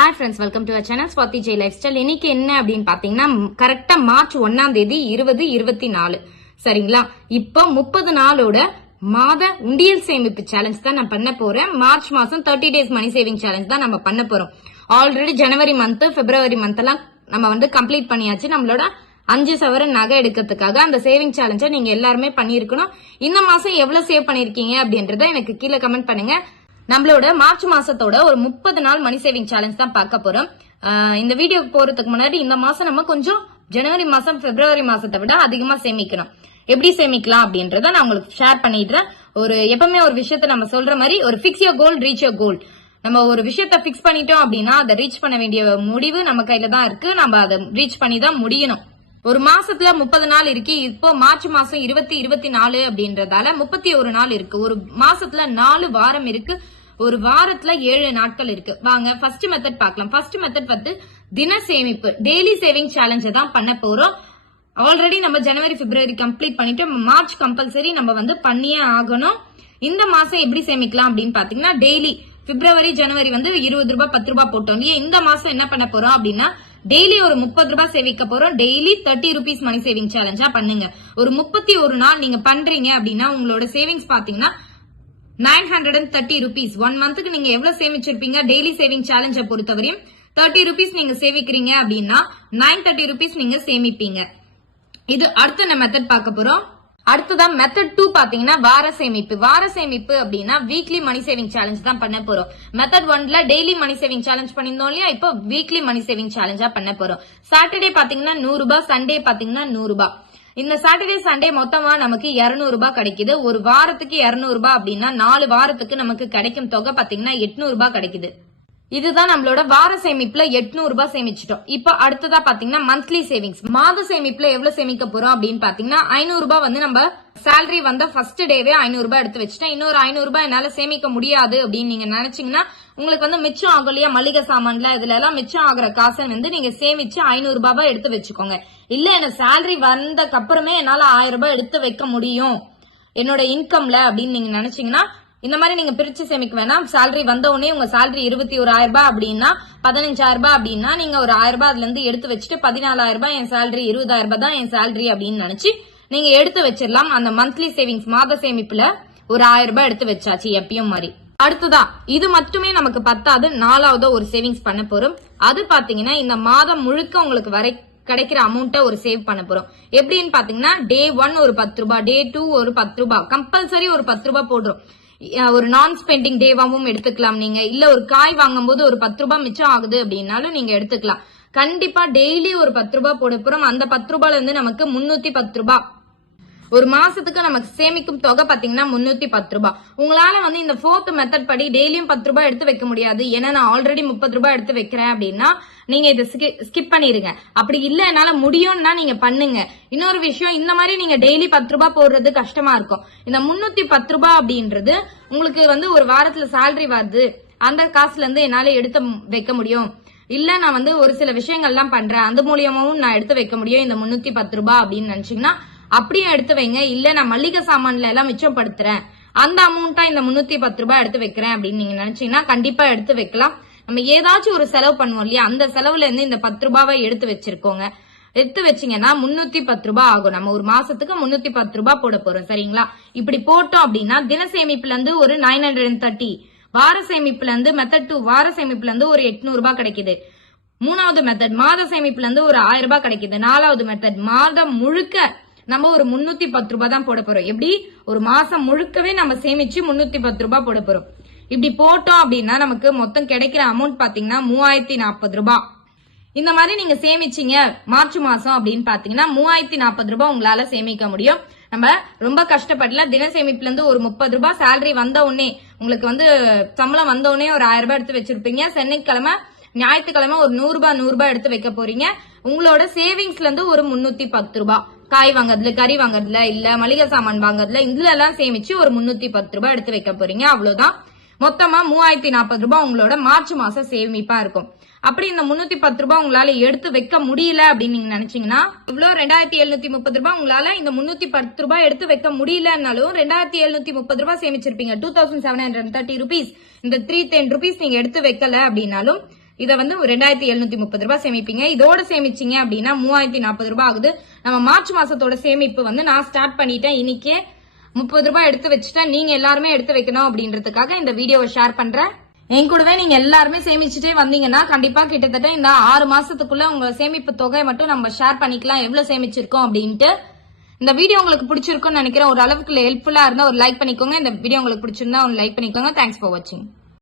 Hi friends welcome to channel Swathi Jai life style இன்னைக்கு என்ன அப்படின்னு பாத்தீங்கன்னா கரெக்டா மார்ச் ஒன்னாம் தேதி இருபது இருபத்தி நாலு. சரிங்களா? இப்போ முப்பது நாளோட மாத உண்டியல் சேமிப்பு சேலஞ்ச் தான் நான் பண்ண போறேன். மார்ச் மாசம் thirty days money saving challenge தான் நம்ம பண்ண போறோம். ஆல்ரெடி ஜனவரி மந்த் பிப்ரவரி மந்த் எல்லாம் நம்ம வந்து கம்ப்ளீட் பண்ணியாச்சு. நம்மளோட அஞ்சு சவரன் நகை எடுக்கிறதுக்காக அந்த சேவிங் சேலஞ்சை நீங்க எல்லாருமே பண்ணிருக்கணும் இந்த மாசம் எவ்வளவு சேவ் பண்ணிருக்கீங்க அப்படின்றத எனக்கு கீழே கமெண்ட் பண்ணுங்க. நம்மளோட மார்ச் மாசத்தோட ஒரு முப்பது நாள் மணி சேவிங் சேலஞ்ச் தான் பார்க்க போறோம். இந்த வீடியோக்கு போறதுக்கு முன்னாடி இந்த மாசம் நம்ம கொஞ்சம் ஜனவரி மாசம் பிப்ரவரி மாசத்தை விட அதிகமா சேமிக்கணும். எப்படி சேமிக்கலாம் அப்படின்றத நான் உங்களுக்கு ஷேர் பண்ணிடுறேன். ஒரு எப்பவுமே ஒரு விஷயத்த நம்ம சொல்ற மாதிரி ஒரு fix your goal reach your goal நம்ம ஒரு விஷயத்த ஃபிக்ஸ் பண்ணிட்டோம் அப்படின்னா அதை ரீச் பண்ண வேண்டிய முடிவு நம்ம கையில தான் இருக்கு. நம்ம அதை ரீச் பண்ணி தான் முடியணும். ஒரு மாசத்துல முப்பது நாள் இருக்கு. இப்போ மார்ச் மாசம் இருபத்தி இருபத்தி நாலு அப்படின்றதால முப்பத்தி ஒரு நாள் இருக்கு. ஒரு மாசத்துல நாலு வாரம் இருக்கு. ஒரு வாரத்துல ஏழு நாட்கள் இருக்கு. வாங்க ஃபர்ஸ்ட் மெத்தட் பார்க்கலாம். ஃபர்ஸ்ட் மெத்தட் வந்து தின சேமிப்பு. டெய்லி சேவிங் சேலஞ்சை தான் பண்ண போறோம். ஆல்ரெடி நம்ம ஜனவரி பிப்ரவரி கம்ப்ளீட் பண்ணிட்டு மார்ச் கம்பல்சரி நம்ம வந்து பண்ணியே ஆகணும். இந்த மாசம் எப்படி சேமிக்கலாம் அப்படின்னு பாத்தீங்கன்னா டெய்லி பிப்ரவரி ஜனவரி வந்து இருபது ரூபாய் பத்து ரூபாய் போட்டோம் இல்லையா? இந்த மாசம் என்ன பண்ண போறோம் அப்படின்னா டெய்லி ஒரு முப்பது ரூபாய் சேமிக்க போறோம். Daily thirty rupees money saving சேலஞ்சா பண்ணுங்க. ஒரு முப்பத்தி ஒரு நாள் நீங்க பண்றீங்க அப்படின்னா உங்களோட சேவிங்ஸ் பாத்தீங்கன்னா nine hundred and thirty rupees. One மந்த்துக்கு நீங்க எவ்வளவு சேமிச்சிருப்பீங்க? டெய்லி சேவிங் சேலஞ்சை பொறுத்தவரையும் தேர்ட்டி ருபீஸ் நீங்க சேமிக்கிறீங்க அப்படின்னா நைன் தேர்ட்டி ருபீஸ் நீங்க சேமிப்பீங்க. இது அடுத்த மெத்தட் பார்க்க போறோம்? அடுத்ததான் மெத்தட் டூ பாத்தீங்கன்னா வார சேமிப்பு. வார சேமிப்பு அப்படின்னா வீக்லி மணி சேவிங் சேலஞ்ச் தான் பண்ண போறோம். மெத்தட் ஒன்ல டெய்லி மணி சேவிங் சேலஞ்ச் பண்ணியிருந்தோம் இல்லையா? இப்போ வீக்லி மணி சேவிங் சேலஞ்சா பண்ண போறோம். சாட்டர்டே பாத்தீங்கன்னா நூறு ரூபாய் சண்டே பாத்தீங்கன்னா நூறு ரூபாய். இந்த சாட்டர்டே சண்டே மொத்தமா நமக்கு 200 ரூபாய் கிடைக்குது. ஒரு வாரத்துக்கு 200 ரூபாய் அப்படின்னா நாலு வாரத்துக்கு நமக்கு கிடைக்கும் தொகை பாத்தீங்கன்னா 800 ரூபாய் கிடைக்குது. இதுதான் நம்மளோட வார சேமிப்புல 800 ரூபாய் சேமிச்சிட்டோம். இப்போ அடுத்ததா பாத்தீங்கன்னா மந்த்லி சேவிங்ஸ் மாத சேமிப்புல எவ்வளவு சேமிக்க போறோம் அப்படின்னு பாத்தீங்கன்னா ஐநூறு ரூபாய் வந்து நம்ம சேலரி வந்த ஃபர்ஸ்ட் டேவே ஐநூறு ரூபாய் எடுத்து வச்சுட்டேன் இன்னொரு ஐநூறு ரூபாய் என்னால சேமிக்க முடியாது அப்படின்னு நீங்க நினைச்சீங்கன்னா உங்களுக்கு வந்து மிச்சம் ஆகும் இல்லையா? மளிகை சாமான்ல இதுல எல்லாம் மிச்சம் ஆகுற காசை வந்து நீங்க சேமிச்சு ஐநூறு ரூபாய் எடுத்து வச்சுக்கோங்க. இல்ல எனக்கு சேலரி வந்ததுக்கு அப்புறமே என்னால ஆயிரம் ரூபாய் எடுத்து வைக்க முடியும். என்னோட இன்கம்ல அப்படின்னு நீங்க நினைச்சீங்கன்னா இந்த மாதிரி நீங்க பிரிச்சு சேமிக்க வேணாம். சேலரி வந்த உடனே உங்க சேலரி இருபத்தி ஓராயிரம் ரூபாய் அப்படின்னா பதினஞ்சாயிரம் ரூபாய் அப்படின்னா நீங்க ஒரு ஆயிரம் ரூபாய் அதுல இருந்து எடுத்து வச்சுட்டு பதினாலாயிரம் ரூபாய் என் சேலரி இருபதாயிரம் ரூபாய் தான் என் சேலரி அப்படின்னு நினைச்சு நீங்க எடுத்து வச்சிடலாம். அந்த மந்த்லி சேவிங்ஸ் மாத சேமிப்புல ஒரு ஆயிரம் ரூபாய் எடுத்து வச்சாச்சு எப்பயும் மாதிரி. அடுத்ததா இது மட்டுமே நமக்கு பத்தாது. நாலாவது ஒரு சேவிங்ஸ் பண்ண போறோம். அது பாத்தீங்கன்னா இந்த மாதம் முழுக்க உங்களுக்கு வரை கிடைக்கிற அமௌண்ட்டை ஒரு சேவ் பண்ண போறோம். எப்படின்னு பாத்தீங்கன்னா டே ஒன் ஒரு பத்து ரூபாய் டே டூ ஒரு பத்து ரூபாய். கம்பல்சரி ஒரு பத்து ரூபாய் போடுறோம். ஒரு நான் ஸ்பெண்டிங் டேவாவும் எடுத்துக்கலாம் நீங்க. இல்ல ஒரு காய் வாங்கும்போது ஒரு பத்து ரூபாய் மிச்சம் ஆகுது அப்படின்னாலும் நீங்க எடுத்துக்கலாம். கண்டிப்பா டெய்லி ஒரு பத்து ரூபாய் போட போறோம். அந்த பத்து ரூபாயில இருந்து நமக்கு முன்னூத்தி பத்து ரூபாய் ஒரு மாசத்துக்கு நமக்கு சேமிக்கும் தொகை பாத்தீங்கன்னா முன்னூத்தி பத்து ரூபாய். உங்களால வந்து இந்த ஃபோர்த் மெத்தட் படி டெய்லியும் பத்து ரூபாய் எடுத்து வைக்க முடியாது. ஏன்னா நான் ஆல்ரெடி முப்பது ரூபாய் எடுத்து வைக்கிறேன் அப்படின்னா நீங்க இதை ஸ்கிப் பண்ணிருங்க. அப்படி இல்ல என்னால முடியும்னா நீங்க பண்ணுங்க. இன்னொரு விஷயம் இந்த மாதிரி நீங்க டெய்லி பத்து ரூபாய் போடுறது கஷ்டமா இருக்கும். இந்த முன்னூத்தி பத்து ரூபாய் அப்படின்றது உங்களுக்கு வந்து ஒரு வாரத்துல சேலரி வருது. அந்த காசுல இருந்து என்னால எடுத்து வைக்க முடியும். இல்ல நான் வந்து ஒரு சில விஷயங்கள்லாம் பண்றேன். அந்த மூலியமாவும் நான் எடுத்து வைக்க முடியும். இந்த முன்னூத்தி பத்து ரூபாய் அப்படின்னு நினைச்சீங்கன்னா அப்படியும் எடுத்து வைங்க. இல்ல நான் மளிகை சாமான்ல எல்லாம் மிச்சப்படுத்துறேன். அந்த அமௌண்ட்டா இந்த முன்னூத்தி பத்து ரூபாய் எடுத்து வைக்கிறேன் அப்படின்னு நீங்க நினைச்சீங்கன்னா கண்டிப்பா எடுத்து வைக்கலாம். நம்ம ஏதாச்சும் ஒரு செலவு பண்ணுவோம் இல்லையா? அந்த செலவுல இருந்து இந்த பத்து ரூபாவை எடுத்து வச்சிருக்கோங்க. எடுத்து வச்சீங்கன்னா முன்னூத்தி பத்து ரூபாய் ஆகும். நம்ம ஒரு மாசத்துக்கு முன்னூத்தி பத்து ரூபாய் போட போறோம் சரிங்களா? இப்படி போட்டோம் அப்படின்னா தின சேமிப்புல இருந்து ஒரு நைன் ஹண்ட்ரட் அண்ட் தேர்ட்டி வார சேமிப்புல இருந்து மெத்தட் டூ வார சேமிப்புல இருந்து ஒரு எட்நூறு ரூபாய் கிடைக்குது. மூணாவது மெத்தட் மாத சேமிப்புல இருந்து ஒரு ஆயிரம் ரூபாய் கிடைக்குது. நாலாவது மெத்தட் மாதம் முழுக்க நம்ம ஒரு முன்னூத்தி பத்து ரூபாய் தான் போட போறோம். எப்படி? ஒரு மாசம் முழுக்கவே நம்ம சேமிச்சு முன்னூத்தி பத்து ரூபாய் போட போறோம். இப்படி போட்டோம் அப்படின்னா நமக்கு மொத்தம் கிடைக்கிற அமௌண்ட் பாத்தீங்கன்னா மூவாயிரத்தி நாற்பது ரூபாய். இந்த மாதிரி நீங்க சேமிச்சீங்க மார்ச் மாசம் அப்படின்னு பாத்தீங்கன்னா மூவாயிரத்தி நாற்பது ரூபாய் உங்களால சேமிக்க முடியும். நம்ம ரொம்ப கஷ்டப்படல. தின சேமிப்புல இருந்து ஒரு முப்பது ரூபாய் சேலரி வந்த உடனே உங்களுக்கு வந்து சம்பளம் வந்த உடனே ஒரு ஆயிரம் ரூபாய் எடுத்து வச்சிருப்பீங்க. சென்னைக்கிழமை ஞாயிற்றுக்கிழமை ஒரு நூறு ரூபாய் நூறு ரூபாய் எடுத்து வைக்க போறீங்க. உங்களோட சேவிங்ஸ்ல இருந்து ஒரு முன்னூத்தி பத்து ரூபாய். காய் வாங்குறதுல கறி வாங்குறதுல இல்ல மளிகை சாமான் வாங்குறதுல இதுல எல்லாம் சேமிச்சு ஒரு முன்னூத்தி பத்து ரூபாய் எடுத்து வைக்க போறீங்க. அவ்வளவுதான். மொத்தமா மூவாயிரத்தி நாற்பது ரூபாய் உங்களோட மார்ச் மாசம் சேமிப்பா இருக்கும். அப்படி இந்த முன்னூத்தி பத்து ரூபாய் உங்களால எடுத்து வைக்க முடியல அப்படின்னு நீங்க நினைச்சீங்கன்னா இவ்வளவு ரெண்டாயிரத்தி எழுநூத்தி முப்பது ரூபாய் உங்களால இந்த முன்னூத்தி பத்து ரூபாய் எடுத்து வைக்க முடியலனாலும் ரெண்டாயிரத்தி எழுநூத்தி முப்பது ரூபாய் சேமிச்சிருப்பீங்க. Two thousand seven hundred thirty rupees இந்த த்ரீ டென் ருபீஸ் நீங்க எடுத்து வைக்கல அப்படின்னாலும் இதை வந்து ரெண்டாயிரத்தி எழுநூத்தி முப்பது ரூபாய் சேமிப்பீங்க. இதோட சேமிச்சீங்க அப்படின்னா மூவாயிரத்தி நாற்பது ரூபாய் ஆகுது. நம்ம மார்ச் மாசத்தோட சேமிப்பு வந்து நான் ஸ்டார்ட் பண்ணிட்டேன். இன்னைக்கே முப்பது ரூபாய் எடுத்து வச்சுட்டேன். நீங்க எல்லாருமே எடுத்து வைக்கணும் அப்படின்றதுக்காக இந்த வீடியோவை ஷேர் பண்றேன். என் கூடவே நீங்க எல்லாருமே சேமிச்சுட்டே வந்தீங்கன்னா கண்டிப்பா கிட்டத்தட்ட இந்த ஆறு மாசத்துக்குள்ள உங்க சேமிப்பு தொகை மட்டும் நம்ம ஷேர் பண்ணிக்கலாம். எவ்வளவு சேமிச்சிருக்கோம் அப்படின்ட்டு. இந்த வீடியோ உங்களுக்கு பிடிச்சிருக்கும்னு நினைக்கிறேன். ஒரு அளவுக்கு ஹெல்ப்ஃபுல்லா இருந்தா ஒரு லைக் பண்ணிக்கோங்க. இந்த வீடியோ உங்களுக்கு பிடிச்சிருந்தா ஒரு லைக் பண்ணிக்கோங்க. தேங்க்ஸ் ஃபார் வாட்சிங்